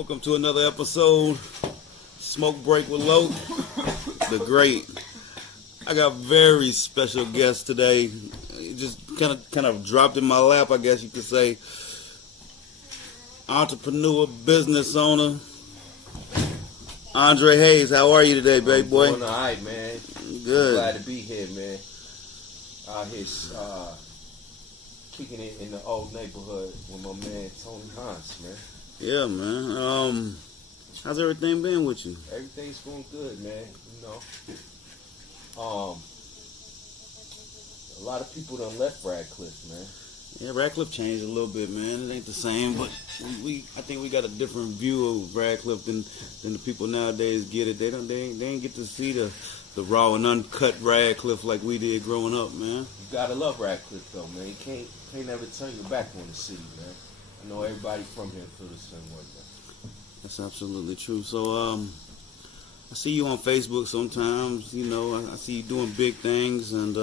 Welcome to another episode, Smoke Break with Loke, the great. I got a very special guest today. It just kind of dropped in my lap, I guess you could say. Entrepreneur, business owner, Andre Hayes. How are you today, baby boy? Doing all right, man. Good. Glad to be here, man. Out here kicking it in the old neighborhood with my man Tony Hans, man. Yeah, man. How's everything been with you? Everything's going good, man. A lot of people done left Radcliffe, man. Yeah, Radcliffe changed a little bit, man. It ain't the same, but I think we got a different view of Radcliffe than the people nowadays get it. They ain't get to see the raw and uncut Radcliffe like we did growing up, man. You gotta love Radcliffe though, man. You can't never turn your back on the city, man. I know everybody from here feel the same way, man. That's absolutely true. So I see you on Facebook sometimes, you know, I see you doing big things, and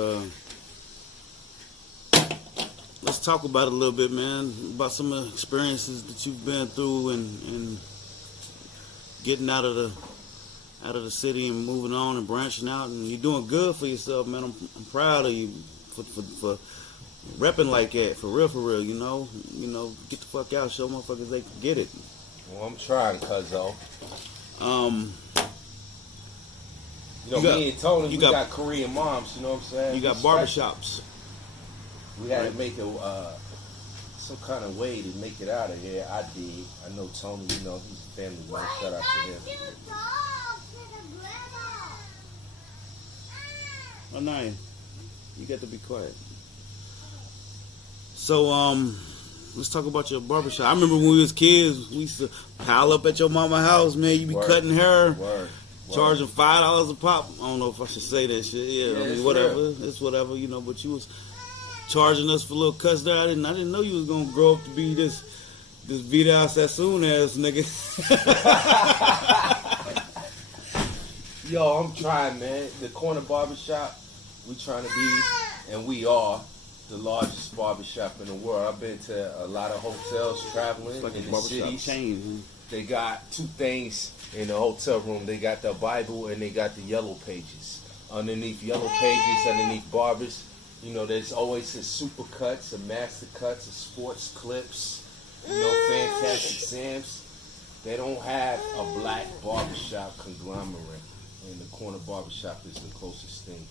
let's talk about it a little bit, man, about some of the experiences that you've been through and getting out of the city and moving on and branching out, and you're doing good for yourself, man. I'm proud of you for repping like that, for real, you know, get the fuck out, show motherfuckers they can get it. Well, I'm trying, cuzzo. Me and Tony, we got Korean moms, you know what I'm saying? You got barbershops. We had to make some kind of way to make it out of here. I did. I know Tony, he's a family man. Shout out to him. Oh, no, you got to be quiet. So, let's talk about your barbershop. I remember when we was kids, we used to pile up at your mama's house, man. You be cutting hair, charging $5 a pop. I don't know if I should say that shit. Yeah, I mean, whatever. Real. It's whatever, but you was charging us for little cuts there. I didn't know you was gonna grow up to be this Vidal Sassoon ass nigga. Yo, I'm trying, man. The corner barbershop, we trying to be, and we are, the largest barbershop in the world. I've been to a lot of hotels traveling in the cities. Chain. They got two things in the hotel room. They got the Bible and they got the yellow pages. Underneath yellow pages, underneath barbers, there's always a super cuts, a master cuts, a sports clips, fantastic Sam's. They don't have a black barbershop conglomerate, and the corner barbershop is the closest thing.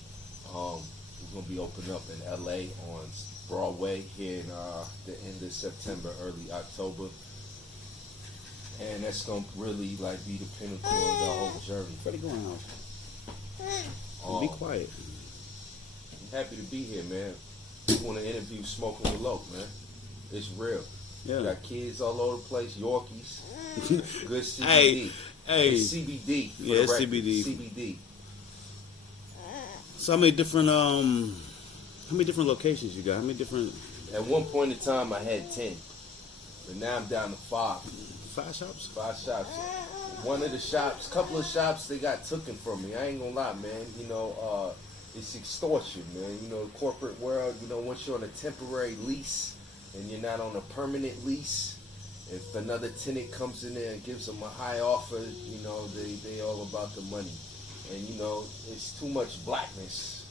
We're going to be opening up in LA on Broadway here in the end of September, early October. And that's going to really be the pinnacle of the whole journey. What's going on? Be quiet. I'm happy to be here, man. We want to interview Smoking with Loke, man. It's real. Yeah. We got kids all over the place, Yorkies. Good CBD. Hey. It's CBD. Yeah, it's CBD. CBD. So how many different locations you got? How many different? At one point in time, I had 10, but now I'm down to 5. 5 shops? 5 shops. One of the shops, couple of shops, they got taken from me. I ain't gonna lie, man. It's extortion, man. The corporate world. Once you're on a temporary lease and you're not on a permanent lease, if another tenant comes in there and gives them a high offer, they all about the money. And it's too much blackness,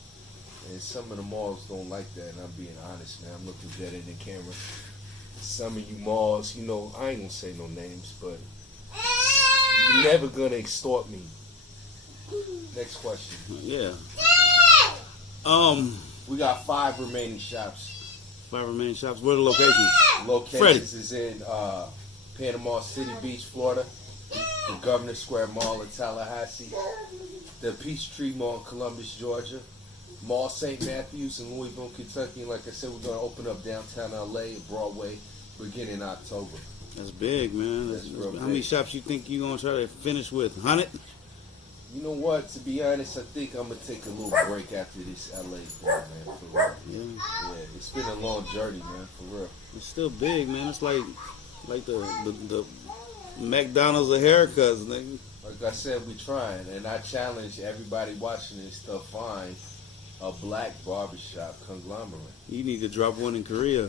and some of the malls don't like that. And I'm being honest, man. I'm looking dead in the camera. Some of you malls, I ain't gonna say no names, but you're never gonna extort me. Next question. Yeah. We got 5 remaining shops. 5 remaining shops. Where are the locations? Locations is in Panama City Beach, Florida. The Governor Square Mall in Tallahassee. The Peachtree Mall in Columbus, Georgia. Mall St. Matthews in Louisville, Kentucky. And like I said, we're going to open up downtown LA at Broadway beginning in October. That's big, man. That's real big. How many shops you think you're going to try to finish with? 100? You know what? To be honest, I think I'm going to take a little break after this LA thing, man, for real. Yeah. It's been a long journey, man, for real. It's still big, man. It's like the McDonald's of haircuts, nigga. Like I said, we trying, and I challenge everybody watching this to find a black barbershop conglomerate. You need to drop one in Korea.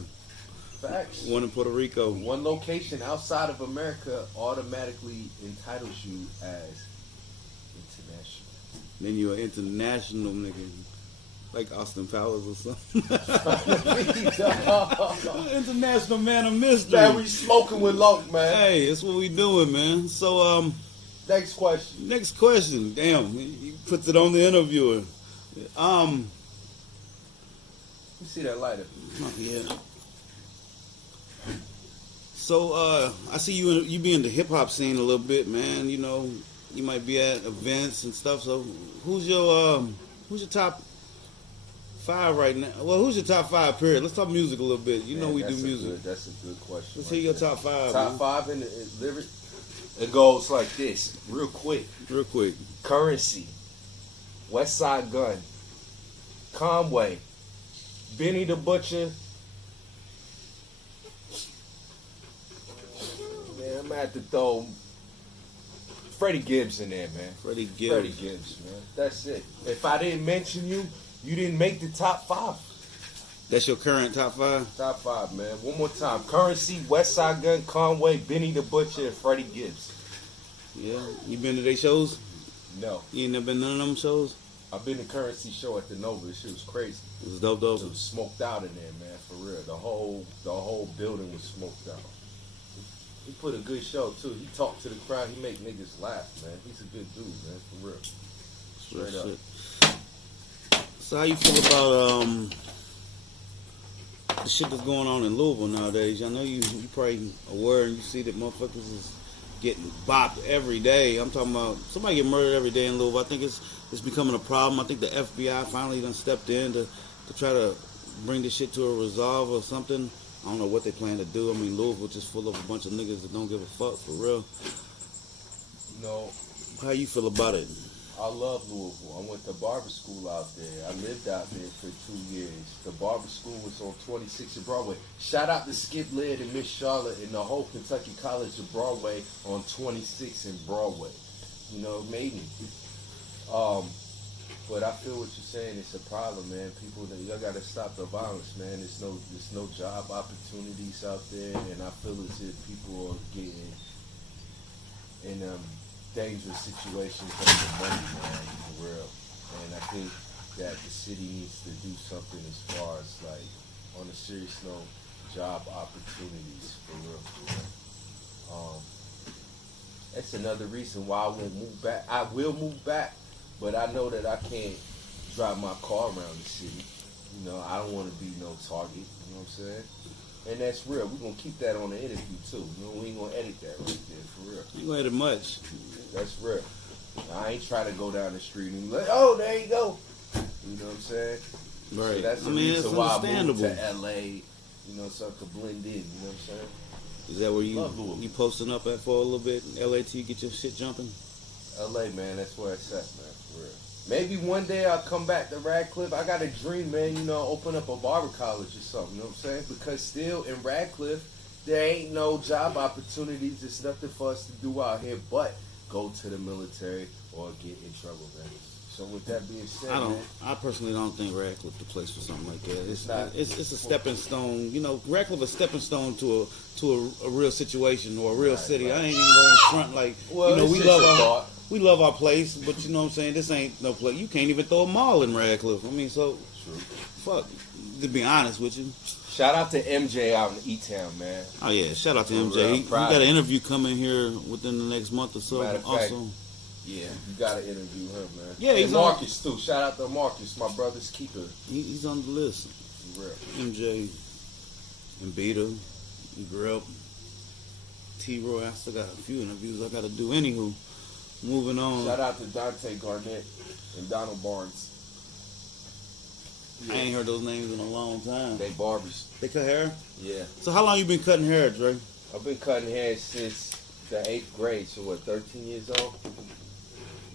Facts. One in Puerto Rico. One location outside of America automatically entitles you as international. Then you're an international nigga. Like Austin Powers or something. International man of mystery. Man, we smoking with Lunk, man. Hey, that's what we doing, man. So, next question. Next question. Damn, he puts it on the interviewer. You see that lighter? Yeah. So, I see you be in the hip hop scene a little bit, man. You know, you might be at events and stuff. So, who's your top 5 right now? Well, who's your top 5 period? Let's talk music a little bit. You know we do music. That's a good question. Let's hear your top 5. Top man. 5 in the lyric. It goes like this, real quick. Currency, West Side Gun, Conway, Benny the Butcher. Man, I'm gonna have to throw Freddie Gibbs in there, man. Freddie Gibbs. Freddie Gibbs, man. That's it. If I didn't mention you, you didn't make the top 5. That's your current top 5? Top 5, man. One more time. Currency, West Side Gun, Conway, Benny the Butcher, and Freddie Gibbs. Yeah. You been to their shows? No. You ain't never been to none of them shows? I've been to Currency show at the Nova. This shit was crazy. It was dope. It was smoked out in there, man, for real. The whole building was smoked out. He put a good show, too. He talked to the crowd. He make niggas laugh, man. He's a good dude, man, for real. Straight up. Shit. So how you feel about the shit that's going on in Louisville nowadays? I know you probably aware and you see that motherfuckers is getting bopped every day. I'm talking about somebody get murdered every day in Louisville. I think it's becoming a problem. I think the FBI finally done stepped in to try to bring this shit to a resolve or something. I don't know what they plan to do. I mean, Louisville just full of a bunch of niggas that don't give a fuck, for real. You know, how you feel about it? I love Louisville. I went to barber school out there. I lived out there for 2 years. The barber school was on 26th and Broadway. Shout out to Skip Laird and Miss Charlotte and the whole Kentucky College of Broadway on 26th and Broadway. You know, it made me. But I feel what you're saying. It's a problem, man. People, y'all gotta stop the violence, man. There's no job opportunities out there, and I feel as if people are getting in dangerous situations under money, man, for real. And I think that the city needs to do something as far as, like, on a serious note, job opportunities, for real. That's another reason why I won't move back. I will move back, but I know that I can't drive my car around the city. You know, I don't want to be no target, you know what I'm saying? And that's real. We're going to keep that on the interview, too. You know, we ain't going to edit that right there, for real. You ain't edit much. That's real. I ain't trying to go down the street and be like, oh, there you go. You know what I'm saying? Right. So that's the reason why I moved to L.A., you know, so I could blend in, you know what I'm saying? Is that where you posting up at for a little bit? LA till you get your shit jumping? LA, man, that's where it's at, man, for real. Maybe one day I'll come back to Radcliffe. I got a dream, man, you know, open up a barber college or something, you know what I'm saying? Because still in Radcliffe, there ain't no job opportunities. There's nothing for us to do out here but go to the military or get in trouble, man. So with that being said, I personally don't think Radcliffe the place for something like that. It's not. It's a stepping stone. You know, Radcliffe a stepping stone to a real situation or a real city. Right. I ain't even going in front like, well, you know, we love our place, but you know what I'm saying, this ain't no place. You can't even throw a mall in Radcliffe. I mean, so true. Fuck, to be honest with you. Shout out to MJ out in E-Town, man. Oh yeah, shout out to MJ. You got an interview coming here within the next month or so. Matter of fact, also. Yeah, you gotta interview him, man. Yeah, he's Marcus too. Shout out to Marcus, my brother's keeper. He's on the list. Real. MJ and Beta, Grip, T-Roy. I still got a few interviews I gotta do. Anywho, moving on. Shout out to Dante Garnett and Donald Barnes. Yeah. I ain't heard those names in a long time. They barbers. They cut hair? Yeah. So how long you been cutting hair, Dre? I've been cutting hair since the 8th grade. So what, 13 years old?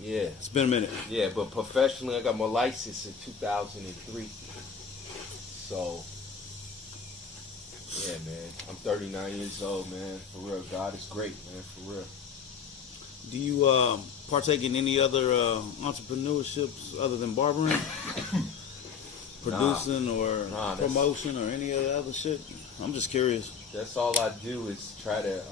Yeah. It's been a minute. Yeah, but professionally, I got my license in 2003. So, yeah, man. I'm 39 years old, man. For real. God is great, man. For real. Do you partake in any other entrepreneurships other than barbering? Producing or promotion or any of the other shit? I'm just curious. That's all I do is try to.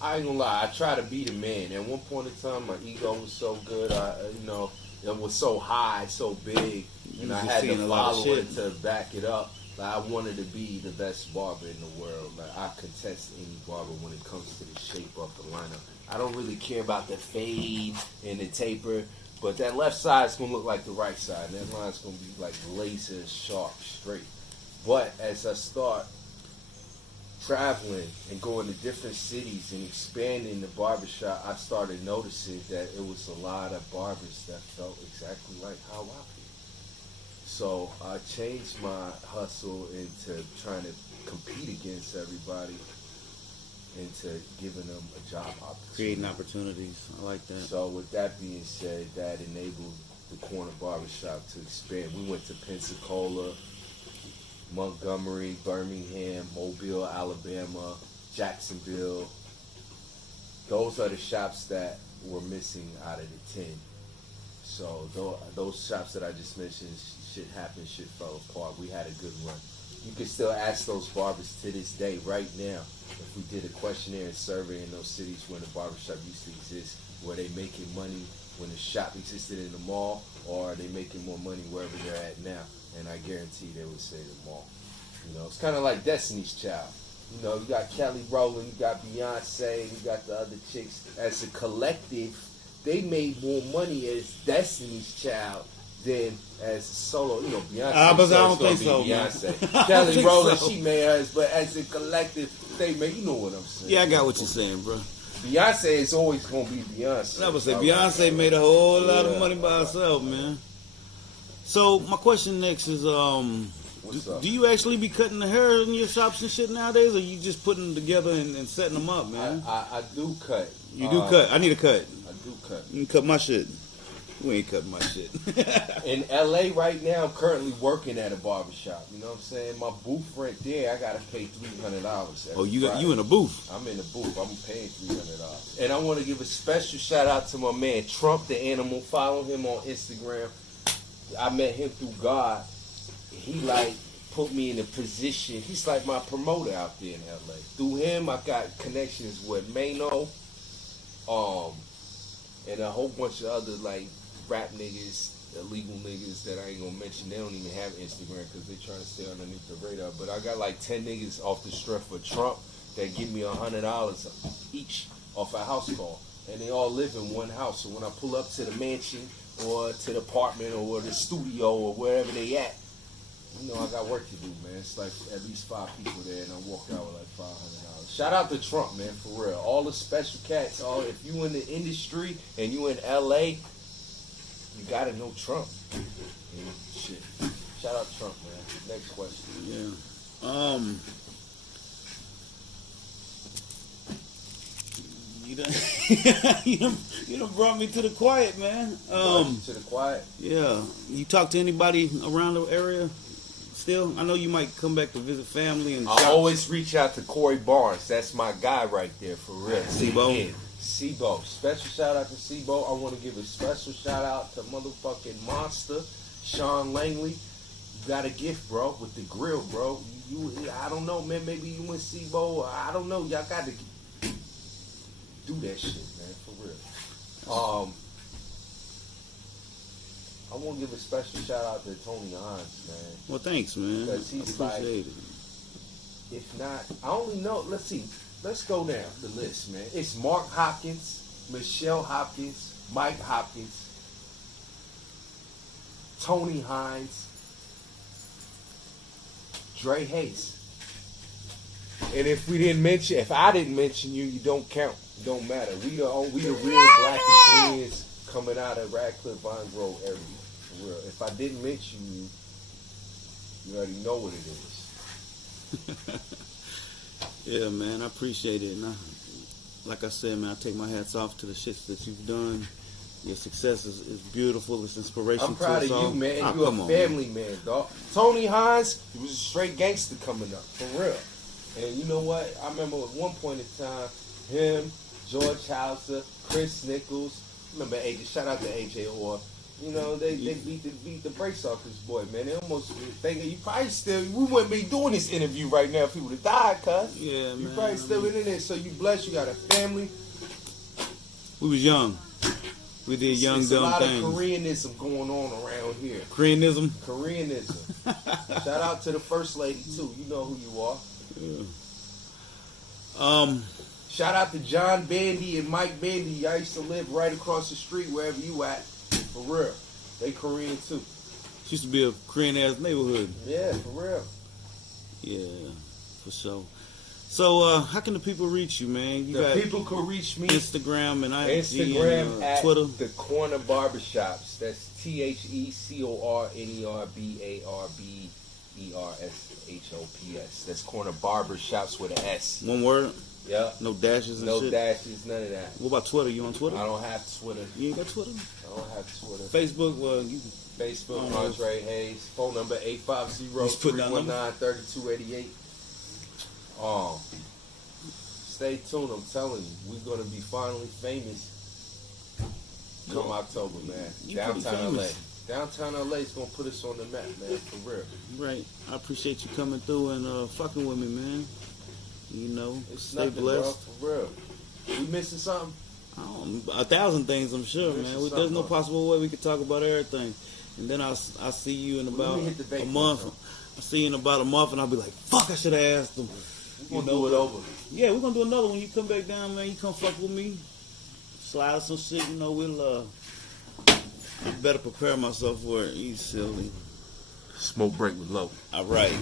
I ain't gonna lie. I try to be the man. At one point in time, my ego was so good. It was so high, so big, and I had to follow it to back it up. Like, I wanted to be the best barber in the world. Like, I contest any barber when it comes to the shape of the lineup. I don't really care about the fade and the taper, but that left side is gonna look like the right side. And that line's gonna be like laser sharp, straight. But as I start traveling and going to different cities and expanding the barbershop, I started noticing that it was a lot of barbers that felt exactly like how I feel. So I changed my hustle into trying to compete against everybody, into giving them a job opportunity. Creating opportunities. I like that. So with that being said, that enabled the corner barbershop to expand. We went to Pensacola, Montgomery, Birmingham, Mobile, Alabama, Jacksonville. Those are the shops that were missing out of the 10. So those shops that I just mentioned, shit happened, shit fell apart. We had a good run. You can still ask those barbers to this day, right now, if we did a questionnaire and survey in those cities where the barbershop used to exist, were they making money when the shop existed in the mall, or are they making more money wherever they're at now? And I guarantee they would say the mall. You know, it's kind of like Destiny's Child. You know, you got Kelly Rowland, you got Beyonce, you got the other chicks. As a collective, they made more money as Destiny's Child than as a solo. You know, Beyonce. I don't think so. Beyonce. Kelly Rowland, she made hers, but as a collective, they made. You know what I'm saying? Yeah, I got what you're saying, bro. Beyonce is always gonna be Beyonce. I would say Beyonce made a whole lot of money by herself, man. So my question next is, do you actually be cutting the hair in your shops and shit nowadays, or you just putting them together and setting them up, man? I do cut. You do cut. I need a cut. I do cut. You can cut my shit. You ain't cutting my shit. In LA right now, I'm currently working at a barbershop. You know what I'm saying? My booth rent there, I gotta pay $300. Oh, you in a booth? I'm in a booth. I'm paying $300. And I want to give a special shout out to my man Trump the Animal. Follow him on Instagram. I met him through God. He put me in a position. He's like my promoter out there in LA. Through him, I got connections with Mano, and a whole bunch of other rap niggas, illegal niggas that I ain't gonna mention. They don't even have Instagram because they trying to stay underneath the radar. But I got 10 niggas off the strength of Trump that give me $100 each off a house call, and they all live in one house. So when I pull up to the mansion or to the apartment or the studio or wherever they at, you know I got work to do, man. It's at least 5 people there, and I walk out with $500. Shout out to Trump, man, for real. All the special cats. If you in the industry and you in LA, you gotta know Trump. And shit. Shout out Trump, man. Next question. Yeah. You done brought me to the quiet, man. To the quiet? Yeah. You talk to anybody around the area still? I know you might come back to visit family and I always reach out to Corey Barnes. That's my guy right there, for real. Sebo. Sebo. Special shout out to Sebo. I want to give a special shout out to motherfucking Monster, Sean Langley. You got a gift, bro, with the grill, bro. I don't know, man. Maybe you and Sebo. I don't know. Y'all got to do that shit, man, for real. I want to give a special shout out to Tony Hines, man. Well, thanks, man. Because he's appreciate it. If not, I only know. Let's see. Let's go down the list, man. It's Mark Hopkins, Michelle Hopkins, Mike Hopkins, Tony Hines, Dre Hayes. And if I didn't mention you, you don't count. It don't matter. We the real Black Koreans coming out of Radcliffe Vine Grove area. For real. If I didn't mention you, you already know what it is. Yeah, man, I appreciate it. And like I said, man, I take my hats off to the shit that you've done. Your success is beautiful. It's inspirational. I'm proud of you, man. Oh, You're a family man, dog. Tony Hines, he was a straight gangster coming up, for real. And you know what? I remember at one point in time, him, George Hauser, Chris Nichols. Remember AJ? Shout out to AJ Orr. You know, they beat the brakes off this boy, man. They almost thinking you probably still we wouldn't be doing this interview right now if he would have died, cuz. Yeah, man. You probably still in there, so you blessed, you got a family. We was young. We did young, There's dumb a lot things. of Koreanism going on around here. Koreanism? Koreanism. Shout out to the first lady too. You know who you are. Yeah. Shout out to John Bandy and Mike Bandy. I used to live right across the street wherever you at. For real. They Korean too. Used to be a Korean ass neighborhood. Yeah, for real. Yeah, for sure. So, how can the people reach you, man? People can reach me Instagram and IG Instagram and at Twitter. The Corner Barbershops. That's TheCornerBarbershops. That's Corner Barbershops with an S. One word? Yeah. No dashes and No shit? dashes, none of that. What about Twitter? You on Twitter? I don't have Twitter. You ain't got Twitter? I don't have Twitter. Facebook? Well, you Facebook, Andre Hayes. Phone number 850-319-3288. Stay tuned. I'm telling you, we're gonna be finally famous come October, man. Downtown LA. Downtown LA is gonna put us on the map, man. For real. Right. I appreciate you coming through and fucking with me, man. You know, It's stay nothing, blessed. bro. For real. We missing something? 1,000 things, I'm sure, man. There's no possible way we could talk about everything. And then I'll see you in about a month. I'll see you in about a month, and I'll be like, fuck, I should have asked them. We're gonna do it over. Yeah, we're gonna do another one. You come back down, man. You come fuck with me. Slide us some shit, you know, we'll I better prepare myself for it. You silly. Smoke break with Low. All right.